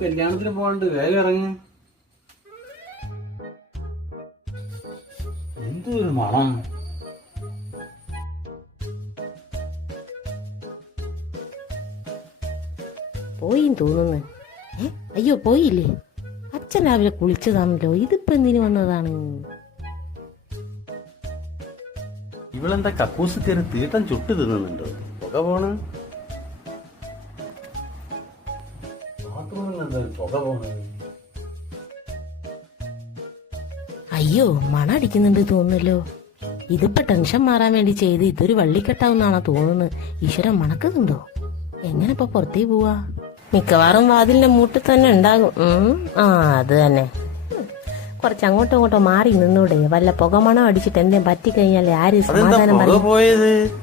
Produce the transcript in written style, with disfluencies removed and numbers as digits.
കല്യാണത്തിന് പോകാണ്ട് വേഗം ഇറങ്ങ്. എന്തൊരു മണം. പോയി തോന്നുന്നു. അയ്യോ പോയില്ലേ? അച്ഛൻ രാവിലെ കുളിച്ചതാണല്ലോ. ഇതിപ്പോ എന്തിനു വന്നതാണ്? ഇവളെന്താ കക്കൂസ് കയറി തീട്ടം ചുട്ട് തിന്നുന്നുണ്ടോ? പുക പോണ്. പുക പോണ്. അയ്യോ മണടിക്കുന്നുണ്ട് തോന്നുന്നല്ലോ. ഇതിപ്പോ ടെൻഷൻ മാറാൻ വേണ്ടി ചെയ്ത് ഇതൊരു വള്ളിക്കെട്ടാവുന്നാണോ തോന്നുന്നത്. ഈശ്വരൻ മണക്കുന്നുണ്ടോ? എങ്ങനെ ഇപ്പൊ പുറത്തേക്ക് പോവാ? മിക്കവാറും വാതിലിന്റെ മൂട്ടിൽ തന്നെ ഉണ്ടാകും. അത് തന്നെ. കുറച്ച് അങ്ങോട്ടോ ഇങ്ങോട്ടോ മാറി നിന്നൂടെ? വല്ല പുകമണം അടിച്ചിട്ട് എന്തേലും പറ്റിക്കഴിഞ്ഞാൽ ആര് സമാധാനം പറയും?